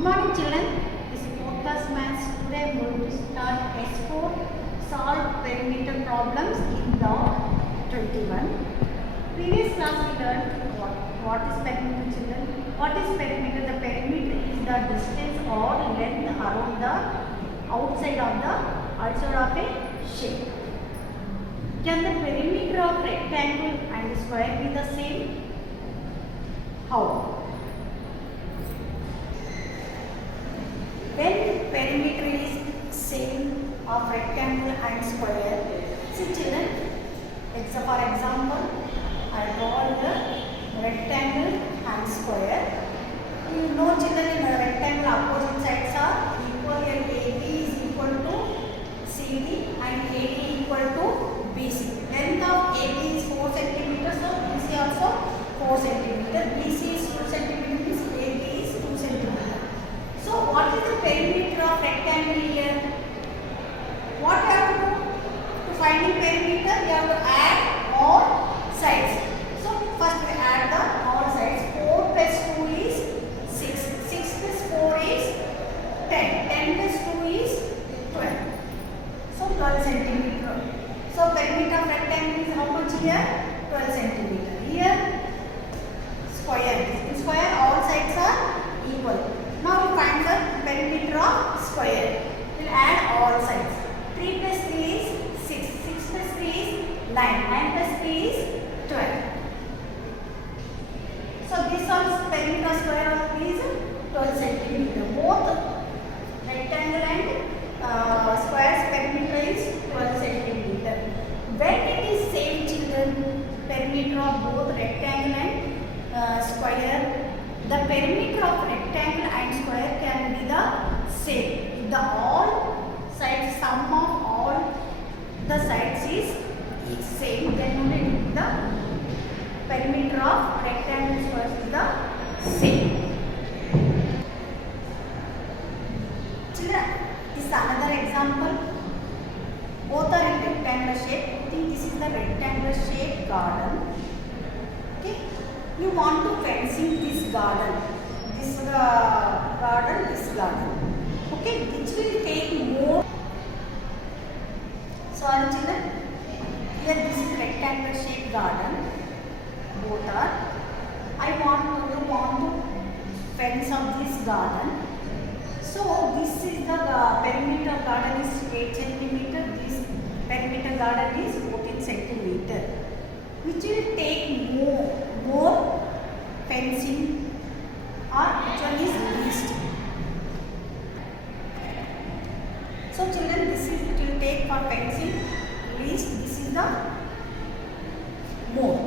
Good morning children, this is podcast maths. Today I am going to start S4 solve perimeter problems in block 21. Previous class we learned what is perimeter children. What is perimeter? The perimeter is the distance or length around the outside of a shape. Can the perimeter of rectangle and square be the same? How? When perimeter is same of rectangle and square, see children, for example, I draw the rectangle and square. You know children, in the rectangle opposite sides are equal and AB is equal to CD and AD equal to BC. Length of AB is 4 cm, so BC also 4 cm. BC is 2 cm, means AB is 2 cm. So what is the perimeter of rectangle here? What you have to do to find the perimeter? You have to add all sides. So first we add the all sides. 4 plus 2 is 6. 6 plus 4 is 10. 10 plus 2 is 12. So 12 centimeter. So perimeter of rectangle is how much here? 12 centimeter. Here square. In square all sides are equal. Now we find the perimeter of square. We will add all sides. 3 plus 3 is 6. 6 plus 3 is 9. 9 plus 3 is 12. So this one perimeter of square is 12 centimeter. Both rectangle and square's perimeter is 12 centimeter. When it is same children, perimeter of both rectangle and square, the perimeter of rectangle and square can be the same. If the all sides, sum of all the sides is same, then only the perimeter of rectangle and square is the same. Children, this is another example. Both are in rectangular shape. I think this is the rectangular shape garden. Okay. You want to fencing this garden, this garden, okay, which will take more. Sorry children, here this is rectangular shape garden, both are. You want to fence of this garden. So this is the perimeter garden is 8 cm, this perimeter garden is 14 cm, which will take more fencing, or which one is least. So children, this is it will take for fencing least, this is the more.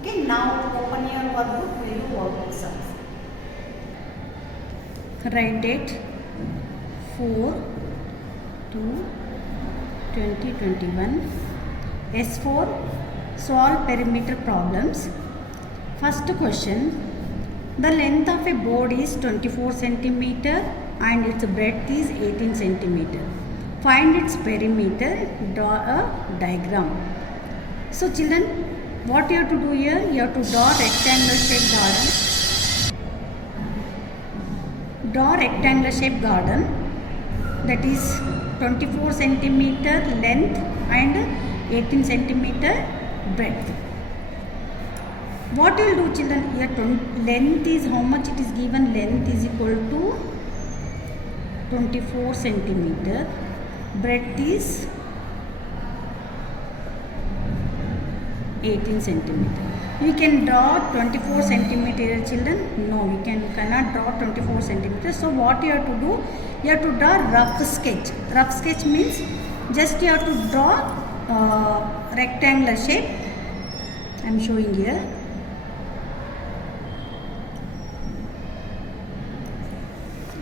Okay, now open your workbook, we will do work exercise. Write date 4/2/2021. S4 solve perimeter problems. First question, the length of a board is 24 cm and its breadth is 18 cm. Find its perimeter, draw a diagram. So children, what you have to do here? You have to draw rectangular shape garden. Draw rectangular shape garden, that is 24 cm length and 18 cm breadth. What you will do children, here length is how much it is given, length is equal to 24 cm, breadth is 18 cm. You can draw 24 cm children? No, you cannot draw 24 cm. So what you have to do? You have to draw rough sketch. Rough sketch means just you have to draw rectangular shape. I am showing here.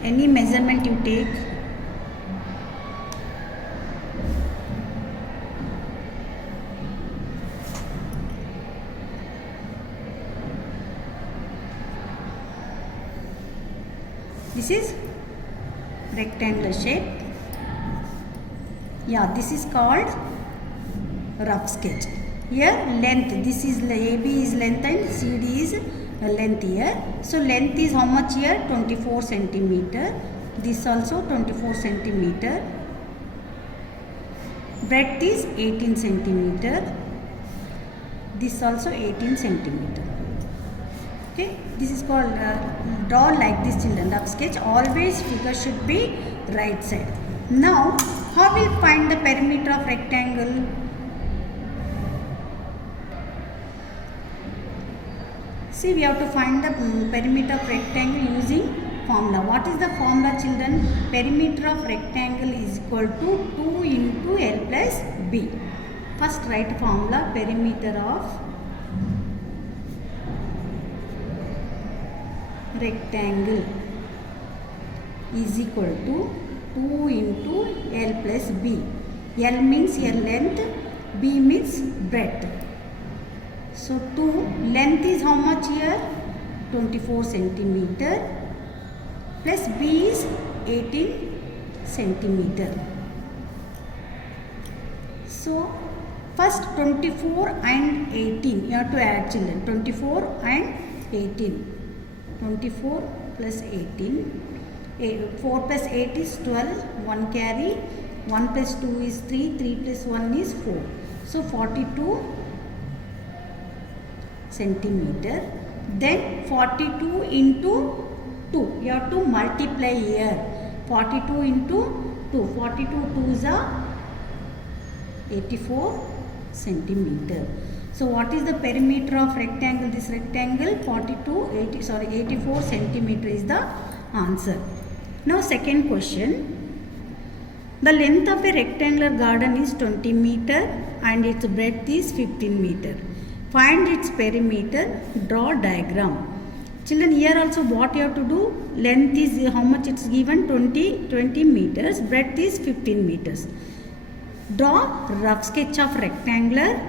Any measurement you take. This is rectangular shape. Yeah, this is called rough sketch. Here length, this is AB is length and CD is length here. So length is how much here? 24 centimeter. This also 24 centimeter. Breadth is 18 centimeter. This also 18 centimeter. Okay, this is called draw like this, children. Rough sketch, always figure should be right side. Now how will find the perimeter of rectangle? See, we have to find the perimeter of rectangle using formula. What is the formula, children? Perimeter of rectangle is equal to 2 into L plus B. First write formula. Perimeter of rectangle is equal to 2 into L plus B. L means your length, B means breadth. So 2, length is how much here? 24 centimeter plus B is 18 centimeter. So first 24 and 18 you have to add, children. 24 and 18. 24 plus 18. 4 plus 8 is 12. 1 carry. 1 plus 2 is 3. 3 plus 1 is 4. So 42 centimeter. Then 42 into 2. You have to multiply here. 42 into 2. 42 2s are 84 centimeter. So what is the perimeter of rectangle? This rectangle 84 centimeter is the answer. Now second question. The length of a rectangular garden is 20 meter and its breadth is 15 meter. Find its perimeter. Draw diagram. Children, here also what you have to do? Length is how much it's given? 20 meters. Breadth is 15 meters. Draw rough sketch of rectangular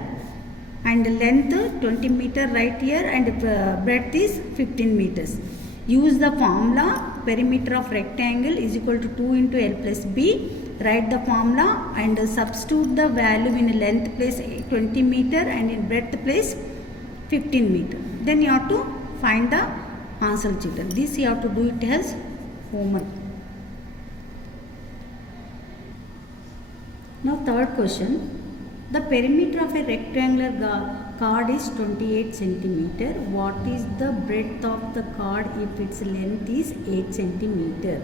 and length 20 meter right here and breadth is 15 meters. Use the formula. Perimeter of rectangle is equal to 2 into L plus B. Write the formula and substitute the value in length place 20 meter and in breadth place 15 meter. Then you have to find the answer, children. This you have to do it as homework. Now third question. The perimeter of a rectangular card is 28 centimeter. What is the breadth of the card if its length is 8 centimeter?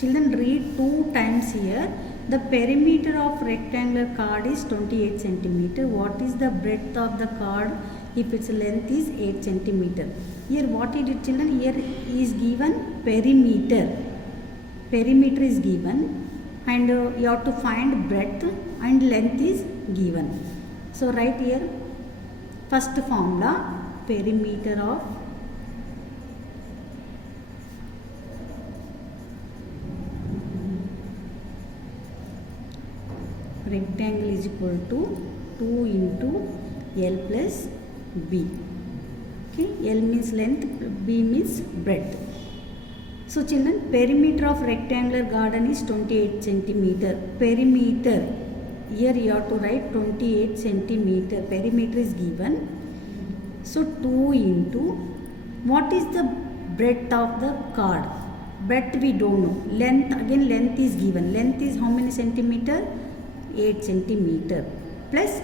Children, read 2 times here. The perimeter of rectangular card is 28 centimeter. What is the breadth of the card if its length is 8 centimeter? Here what it is, children? Here is given perimeter. Perimeter is given and you have to find breadth and length is given. So write here first formula. Perimeter of rectangle is equal to 2 into L plus B. Okay, L means length, B means breadth. So children, perimeter of rectangular garden is 28 centimeter. Perimeter, here you have to write 28 centimeter. Perimeter is given. So 2 into, what is the breadth of the card? Breadth we don't know. Length, again length is given. Length is how many centimeter? 8 centimeter. Plus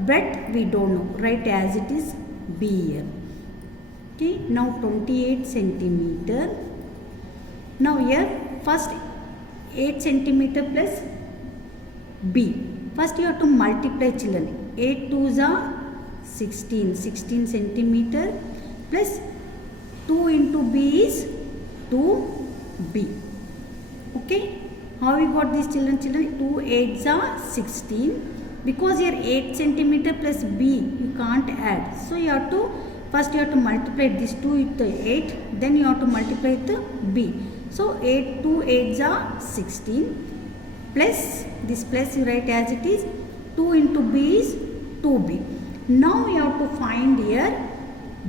breadth we don't know. Write as it is B here. Okay, now 28 centimeter. Now here first 8 centimeter plus B. First you have to multiply, children. 8 2s are 16 centimeter plus 2 into B is 2B. Okay, how we got this, children? 2 8s are 16. Because here 8 centimeter plus B you can't add. So you have to first you have to multiply this 2 with the 8. Then you have to multiply the B. So 8 2 8s are 16. Plus this plus you write as it is. 2 into B is 2B. Now you have to find here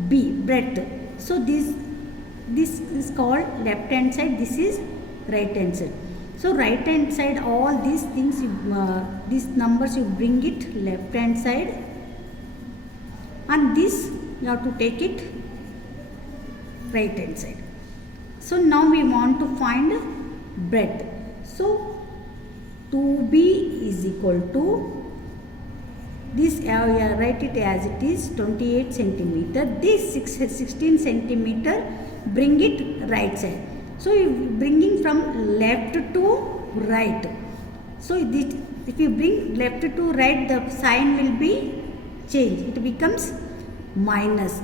B, breadth. So this is called left hand side. This is right hand side. So right hand side, all these things, these numbers you bring it left hand side, and this you have to take it right hand side. So now we want to find breadth. So 2b is equal to this area, write it as it is 28 centimeter. This 16 centimeter, bring it right side. So bringing from left to right. So this, if you bring left to right, the sign will be changed. It becomes minus.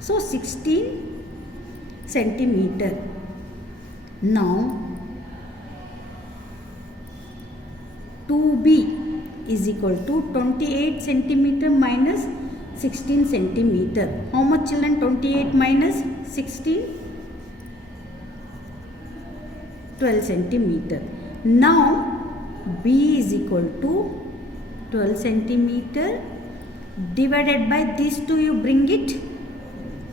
So 16 centimeter. Now 2b is equal to 28 centimeter minus 16 centimeter. How much, children? 28 minus 16? 12 centimeter. Now b is equal to 12 centimeter divided by these two, you bring it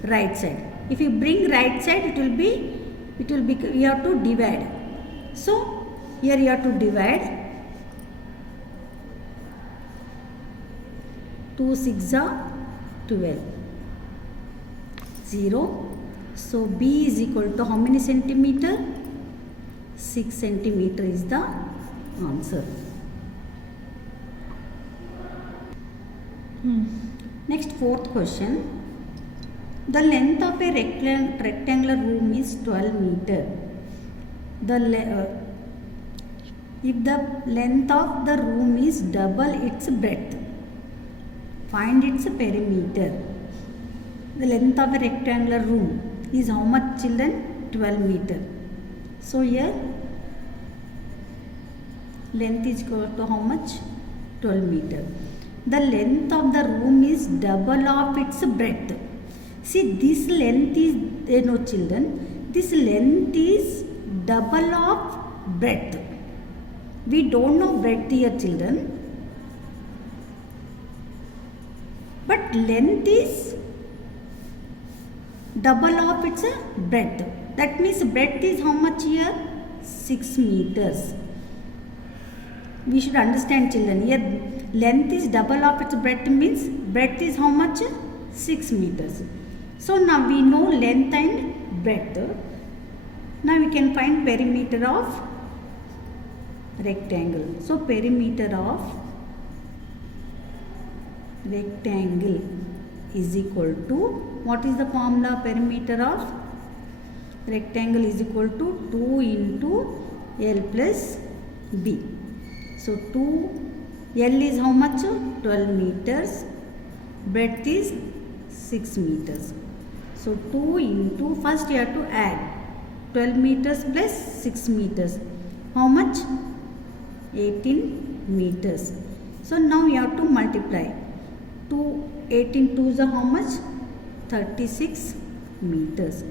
right side. If you bring right side, it will be you have to divide. So here you have to divide. 2 6 are 12. 0. So b is equal to how many centimeter? 6 centimeter is the answer. Next, fourth question. The length of a rectangular room is 12 meter. If the length of the room is double its breadth, find its perimeter. The length of a rectangular room is how much, children? 12 meter. So here length is equal to how much? 12 meter. The length of the room is double of its breadth. See, this length is, no children, this length is double of breadth. We don't know breadth here, children. But length is double of its breadth. That means breadth is how much here? 6 meters. We should understand, children. Here length is double of its breadth means breadth is how much? 6 meters. So now we know length and breadth. Now we can find perimeter of rectangle. So perimeter of rectangle is equal to, what is the formula? Perimeter of rectangle is equal to 2 into L plus B. So L is how much? 12 meters. Breadth is 6 meters. So 2 into, first you have to add 12 meters plus 6 meters. How much? 18 meters. So now you have to multiply. 18 2s are how much? 36 meters.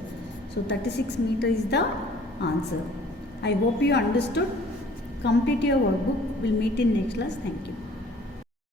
So 36 meters is the answer. I hope you understood. Complete your workbook. We'll meet in next class. Thank you.